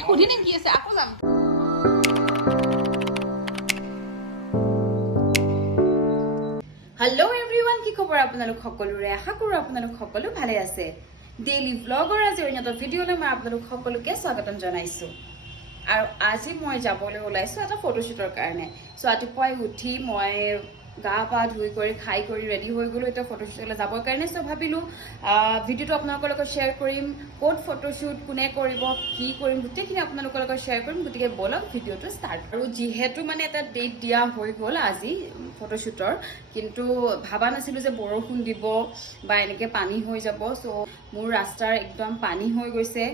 সুধিনে কি আছে আকৌ যাম হেল্ল' এভৰিৱান কি খবৰ আপোনালোক সকলোৰে আশা কৰো আপোনালোক সকলো ভালে আছে ডেইলি ব্লগৰ আজি অন্যতম ভিডিঅ'লৈ মই আপোনালোক সকলোকে স্বাগতম জনাইছো আৰু আজি মই যাবলৈ ওলাইছো এটা ফটোশ্বুটৰ কাৰণে সো ৰাতিপুৱাই উঠি মই গা পা ধুই কৰি খাই কৰি ৰেডি হৈ গলো এটা ফটোশ্বুটলৈ যাবৰ কাৰণে সো ভাবিলো ভিডিঅ'টো আপোনালোকৰ লগত শ্বেয়াৰ কৰিম ক'ত ফটোশ্বুট কোনে কৰিব কি কৰিম গোটেইখিনি আপোনালোকৰ লগত শ্বেয়াৰ কৰিম গতিকে বলক ভিডিঅ'টো ষ্টাৰ্ট আৰু যিহেতু মানে এটা ডেট দিয়া হৈ গ'ল আজি ফটোশ্বুটৰ কিন্তু ভাবা নাছিলো যে বৰষুণ দিব বা এনেকৈ পানী হৈ যাব সো মোৰ ৰাস্তাৰ একদম পানী হৈ গৈছে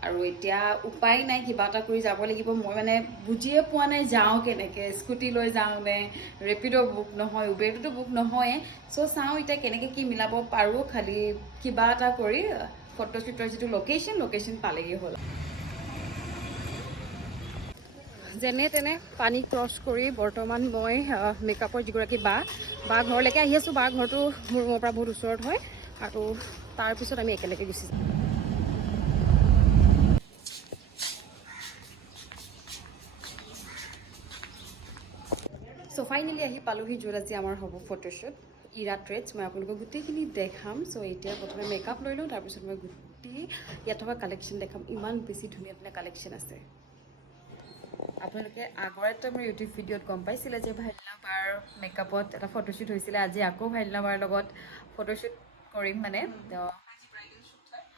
আৰু এতিয়া উপায় নাই কিবা এটা কৰি যাব লাগিব মই মানে বুজিয়ে পোৱা নাই যাওঁ কেনেকৈ স্কুটি লৈ যাওঁ নে ৰেপিডো বুক নহয় উবেৰটোতো বুক নহয় সো চাওঁ এতিয়া কেনেকৈ কি মিলাব পাৰোঁ খালি কিবা এটা কৰি ফটোশ্বুটৰ যিটো লোকেশ্যন পালেগৈ হ'ল যেনে তেনে পানী ক্ৰছ কৰি বৰ্তমান মই মেকআপৰ যিগৰাকী বা ঘৰলৈকে আহি আছোঁ বা ঘৰটো মোৰ ৰুমৰ পৰা বহুত ওচৰত হয় আৰু তাৰপিছত আমি একেলগে গুচি যাম সো ফাইনেলি আহি পালোহি য'ত আজি আমাৰ হ'ব ফটোশ্বুট ইৰা ট্ৰেডছ মই আপোনালোকক গোটেইখিনি দেখাম সো এতিয়া প্ৰথমে মেকআপ লৈ লওঁ তাৰপিছত মই গোটেই ইয়াত থকা কালেকশ্যন দেখাম ইমান বেছি ধুনীয়া ধুনীয়া কালেকশ্যন আছে আপোনালোকে আগৰ এটা মোৰ ইউটিউব ভিডিঅ'ত গম পাইছিলে যে ভাইলিনা বাৰ মেকআপত এটা ফটোশ্বুট হৈছিলে আজি আকৌ ভাইলিনা বাৰ লগত ফটোশ্বুট কৰিম মানে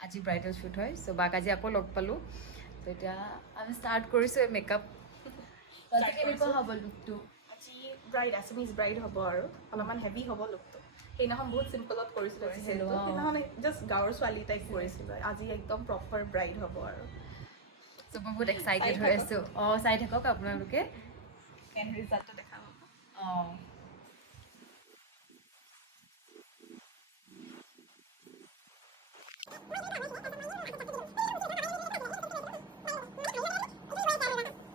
আজি ব্ৰাইডেল শ্বুট হয় সো বাক আজি আকৌ লগ পালোঁ তো এতিয়া আমি ষ্টাৰ্ট কৰিছোঁ এই মেকআপ কেনেকুৱা হ'ব লুকটো ব্ৰাইড আছামিজ ব্ৰাইড হ'ব আৰু অলপমান হেভি হ'ব লুকটো সেইদিনাখন বহুত চিম্পলত কৰিছিলোঁ সেইদিনাখন জাষ্ট গাঁৱৰ ছোৱালী টাইপ কৰিছিলোঁ আজি একদম প্ৰপাৰ ব্ৰাইড হ'ব আৰু চ' মই বহুত এক্সাইটেড হৈ আছোঁ অঁ চাই থাকক আপোনালোকে এণ্ড ৰিজাল্টটো দেখা পাব অঁ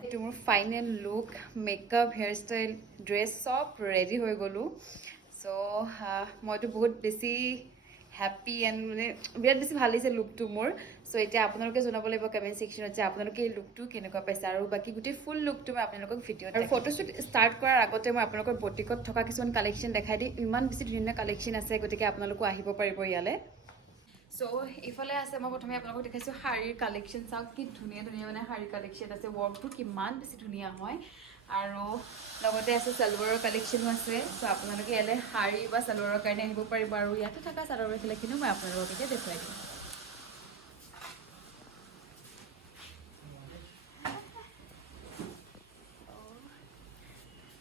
এইটো মোৰ final look makeup hairstyle dress চব ৰেডি হৈ গ'লোঁ চ' মইতো বহুত বেছি হেপ্পী এণ্ড মানে বিৰাট বেছি ভাল লাগিছে লুকটো মোৰ চ' এতিয়া আপোনালোকে জনাব লাগিব কমেণ্ট ছেকশ্যনত যে আপোনালোকে এই লুকটো কেনেকুৱা পাইছে আৰু বাকী গোটেই ফুল লুকটো মই আপোনালোকক ভিডিঅ'ত আৰু ফটোশ্বুট ষ্টাৰ্ট কৰাৰ আগতে মই আপোনালোকৰ বটিকত থকা কিছুমান কালেকশ্যন দেখাই দিম ইমান বেছি ধুনীয়া কালেকশ্যন আছে গতিকে আপোনালোকো আহিব পাৰিব ইয়ালৈ চ' এইফালে আছে মই প্ৰথমে আপোনালোকক দেখাইছোঁ শাড়ীৰ কালেকশ্যন চাওক কি ধুনীয়া ধুনীয়া মানে শাড়ীৰ কালেকশ্যন আছে ৱৰ্কটো কিমান বেছি ধুনীয়া হয় আৰু লগতে আছে চালৱাৰৰ কালেকশ্যনো আছে চ' আপোনালোকে ইয়ালৈ শাড়ী বা চালৱাৰৰ কাৰণে আহিব পাৰিব আৰু ইয়াতে থকা চাদৰ মেখেলাখিনিও মই আপোনালোকক এতিয়া দেখুৱাই দিম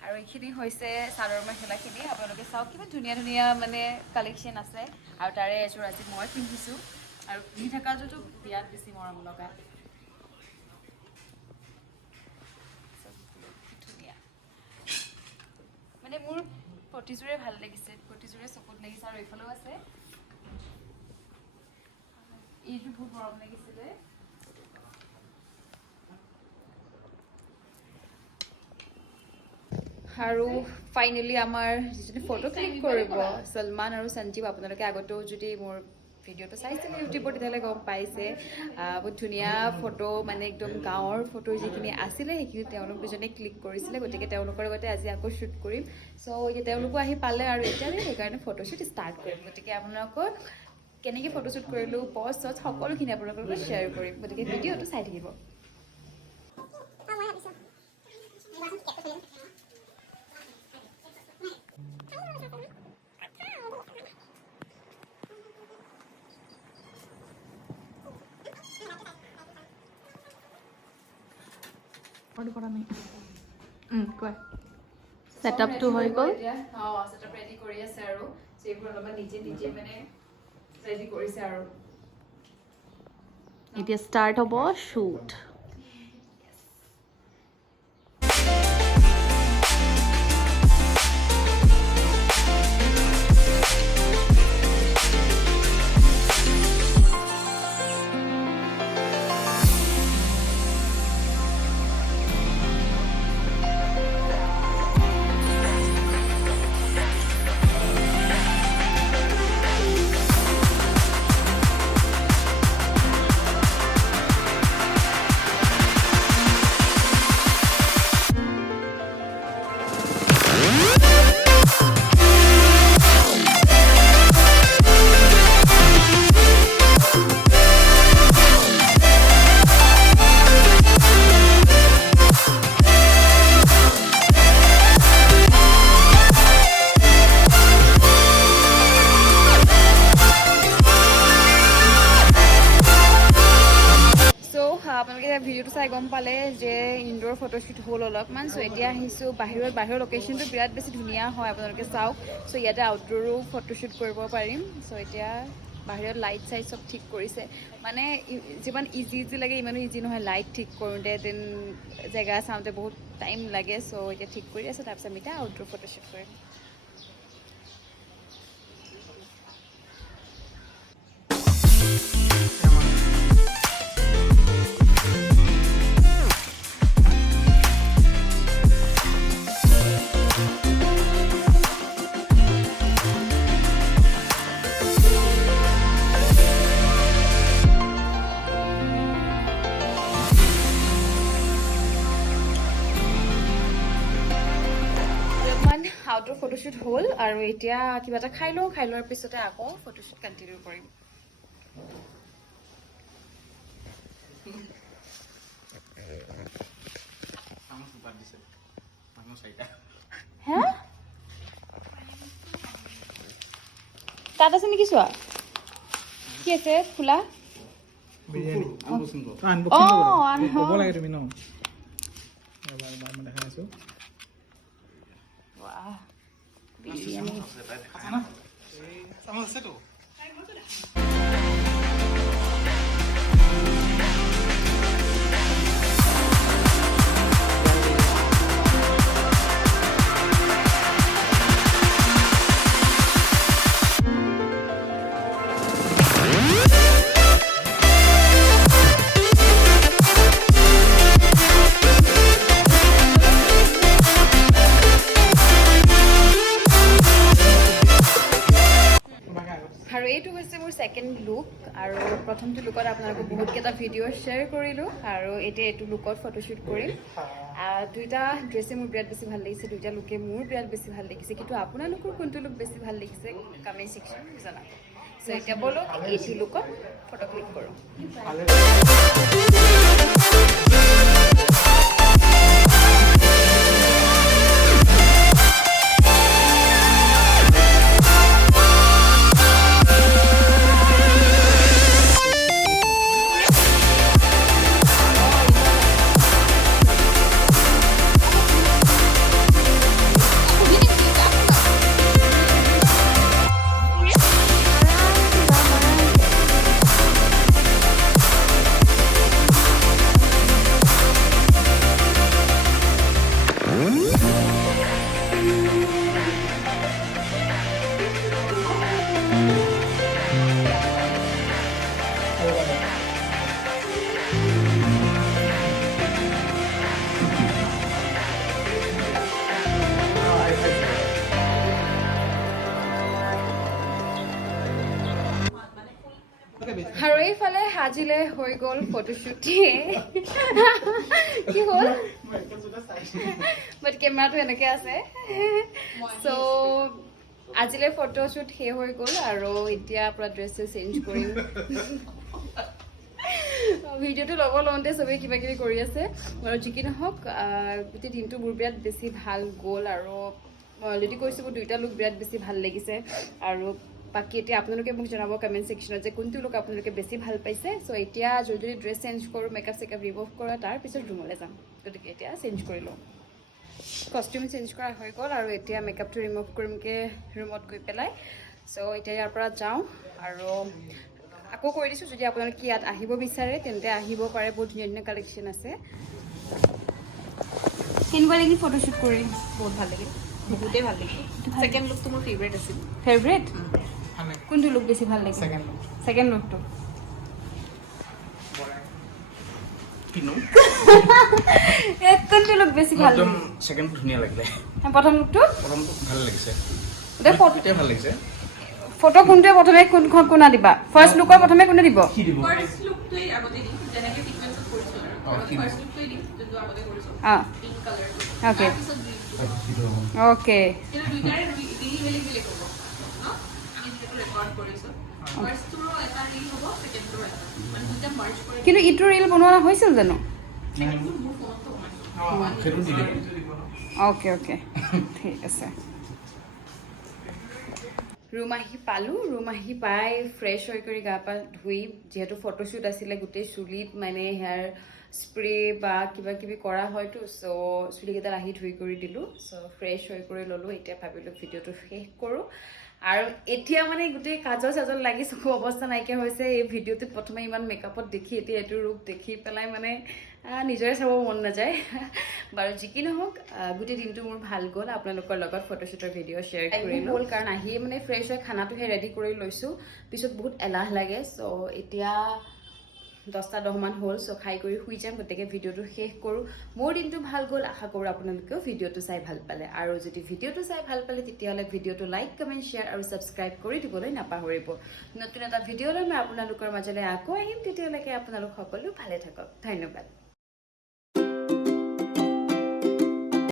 আৰু এইখিনি হৈছে চাদৰ মেখেলাখিনি আপোনালোকে চাওক কিমান ধুনীয়া ধুনীয়া মানে কালেকশ্যন আছে আৰু তাৰে এযোৰ আজি মই পিন্ধিছোঁ আৰু পিন্ধি থকাযোৰতো বিৰাট বেছি মৰম লগা ধুনীয়া মানে মোৰ প্ৰতিযোৰে ভাল লাগিছে প্ৰতিযোৰে চকুত লাগিছে আৰু এইফালেও আছে এইযোৰ বহুত মৰম লাগিছিলে আৰু ফাইনেলি আমাৰ যিজনী ফটো ক্লিক কৰিব সলমান আৰু সঞ্জীৱ আপোনালোকে আগতেও যদি মোৰ ভিডিঅ'টো চাইছিলে ইউটিউবত তেতিয়াহ'লে গম পাইছে বহুত ধুনীয়া ফটো মানে একদম গাঁৱৰ ফটো যিখিনি আছিলে সেইখিনি তেওঁলোক দুজনে ক্লিক কৰিছিলে গতিকে তেওঁলোকৰ লগতে আজি আকৌ শ্বুট কৰিম চ' এতিয়া তেওঁলোকো আহি পালে আৰু এতিয়া আমি সেইকাৰণে ফটোশ্বুট ষ্টাৰ্ট কৰিম গতিকে আপোনালোকৰ কেনেকৈ ফটোশ্বুট কৰিলোঁ পষ্ট চষ্ট সকলোখিনি আপোনালোকৰ লগত শ্বেয়াৰ কৰিম গতিকে ভিডিঅ'টো চাই থাকিব ছেটআপটো হৈ গ'ল অঁ ছেটআপ ৰেডি কৰি আছে আৰু এইবোৰ অলপমান নিজে মানে ৰেডি কৰিছে আৰু এতিয়া ষ্টাৰ্ট হ'ব শ্বুট চাই গম পালে যে ইনডোৰ ফটোশ্বুট হ'ল অলপমান চ' এতিয়া আহিছোঁ বাহিৰৰ লোকেশ্যনটো বিৰাট বেছি ধুনীয়া হয় আপোনালোকে চাওক চ' ইয়াতে আউটডোৰো ফটোশ্বুট কৰিব পাৰিম চ' এতিয়া বাহিৰত লাইট চাইট চব ঠিক কৰিছে মানে যিমান ইজি লাগে ইমানো ইজি নহয় লাইট ঠিক কৰোঁতে দেন জেগা চাওঁতে বহুত টাইম লাগে চ' এতিয়া ঠিক কৰি আছে তাৰপিছত আমি এতিয়া আউটডোৰ ফটোশ্বুট কৰিম আউটডোৰ ফটোশ্বুট হ'ল আৰু এতিয়া কিবা এটা খাই লোৱাৰ পিছতে আকৌ ফটোশ্বুট কণ্টিনিউ কৰিম হা তাত আছে নেকি চোৱা কি আছে খোলা ক'ব লাগে তুমি ন মই দেখা আছো আৰু এইটো হৈছে মোৰ ছেকেণ্ড লুক আৰু প্ৰথমটো লুকত আপোনালোকক বহুতকেইটা ভিডিঅ' শ্বেয়াৰ কৰিলোঁ আৰু এতিয়া এইটো লুকত ফটোশ্বুট কৰিম দুইটা ড্ৰেছে মোৰ বিৰাট বেছি ভাল লাগিছে দুইটা লুকে মোৰ বিৰাট বেছি ভাল লাগিছে কিন্তু আপোনালোকৰ কোনটো লুক বেছি ভাল লাগিছে কমেণ্ট ছেকশ্যনত জনাব চ' এতিয়া ব'লক এইটো লুকত ফটো ক্লিক কৰোঁ আৰু এইফালে সাজিলে হৈ গ'ল ফটোশ্বুট কি হ'ল বাট কেমেৰাটো এনেকৈ আছে চ' আজিলৈ ফটোশ্বুট শেষ হৈ গ'ল আৰু এতিয়া পূৰা ড্ৰেছটো চেঞ্জ কৰিম ভিডিঅ'টো লওঁতে চবেই কিবা কিবি কৰি আছে আৰু যি কি নহওক গোটেই দিনটো মোৰ বিৰাট বেছি ভাল গ'ল আৰু মই অলৰেডি কৈছোঁ মোৰ দুইটা লুক বিৰাট বেছি ভাল লাগিছে আৰু বাকী এতিয়া আপোনালোকে মোক জনাব কমেণ্ট ছেকশ্যনত যে কোনটো লুক আপোনালোকে বেছি ভাল পাইছে চ' এতিয়া যদি ড্ৰেছ চেঞ্জ কৰোঁ মেকআপ চেকআপ ৰিমুভ কৰোঁ তাৰপিছত ৰুমলৈ যাম গতিকে এতিয়া চেঞ্জ কৰি লওঁ কষ্টিউম চেঞ্জ কৰা হৈ গ'ল আৰু এতিয়া মেকআপটো ৰিমুভ কৰিমগৈ ৰুমত গৈ পেলাই চ' এতিয়া ইয়াৰ পৰা যাওঁ আৰু আকৌ কৈ দিছোঁ যদি আপোনালোকে ইয়াত আহিব বিচাৰে তেন্তে আহিব পাৰে বহুত ধুনীয়া ধুনীয়া কালেকশ্যন আছে কেনেকুৱা লাগিল ফটোশ্বুট কৰি বহুত ভাল লাগিল বহুতেই ভাল লাগিল ছেকেণ্ড লুকটো মোৰ ফেভৰেট আছিল ফেভৰেট কোনটো লুক বেছি ভাল লাগিল ছেকেণ্ড লুকটো কোনটো লুক বেছি ভাল লাগিল ছেকেণ্ড ধুনীয়া লাগিলে প্ৰথম লুকটো ভাল লাগিছে ভাল লাগিছে ফটো কোনটোৱে প্ৰথমে কোনা দিবা ফাৰ্ষ্ট লুকৰ প্ৰথমে কোনে দিব ফাৰ্ষ্ট লুকটোৱে আগতে দিম যেনেকৈ সিকুৱেন্সত কৰিছোঁ আৰু ফাৰ্ষ্ট লুকটোৱে দিম যোনটো আগতে কৰিছোঁ পিংক কালাৰটো অ'কে অ'কে কিন্তু দুইটাৰে ৰিল বেলেগ বেলেগ হ'ব ন আমি যিটো ৰেকৰ্ড কৰিছোঁ ফাৰ্ষ্টটোৰো এটা ৰিল হ'ব ছেকেণ্ডটোৰো এটা মানে দুইটা মাৰ্জ কৰি কিন্তু ইটো ৰিল বনোৱা হৈছিল জানো অ'কে অ'কে ঠিক আছে ৰুম আহি পালোঁ ৰুম আহি পাই ফ্ৰেছ হৈ কৰি গা পা ধুই যিহেতু ফটোশ্বুট আছিলে গোটেই চুলিত মানে হেয়াৰ স্প্ৰে বা কিবা কিবি কৰা হয়তো চ' চুলিকেইটা আহি ধুই কৰি দিলোঁ চ' ফ্ৰেছ হৈ কৰি ল'লোঁ এতিয়া ভাবিলোঁ ভিডিঅ'টো শেষ কৰোঁ আৰু এতিয়া মানে গোটেই কাজল চাজল লাগি চকু অৱস্থা নাইকিয়া হৈছে এই ভিডিঅ'টোত প্ৰথমে ইমান মেকআপত দেখি এতিয়া এইটো ৰূপ দেখি পেলাই মানে নিজৰে চাব মন নাযায় বাৰু যি কি নহওক গোটেই দিনটো মোৰ ভাল গ'ল আপোনালোকৰ লগত ফটোশ্বুটৰ ভিডিঅ' শ্বেয়াৰ কৰিলোঁ হ'ল কাৰণ আহিয়ে মানে ফ্ৰেছ হৈ খানাটোহে ৰেডি কৰি লৈছোঁ পিছত বহুত এলাহ লাগে চ' এতিয়া 10:10 মান হ'ল চ' খাই কৰি শুই যাম গতিকে ভিডিঅ'টো শেষ কৰোঁ মোৰ দিনটো ভাল গ'ল আশা কৰোঁ আপোনালোকেও ভিডিঅ'টো চাই ভাল পালে আৰু যদি ভিডিঅ'টো চাই ভাল পালে তেতিয়াহ'লে ভিডিঅ'টো লাইক কমেণ্ট শ্বেয়াৰ আৰু ছাবস্ক্ৰাইব কৰি দিবলৈ নাপাহৰিব নতুন এটা ভিডিঅ'লৈ মই আপোনালোকৰ মাজলৈ আকৌ আহিম তেতিয়ালৈকে আপোনালোক সকলো ভালে থাকক ধন্যবাদ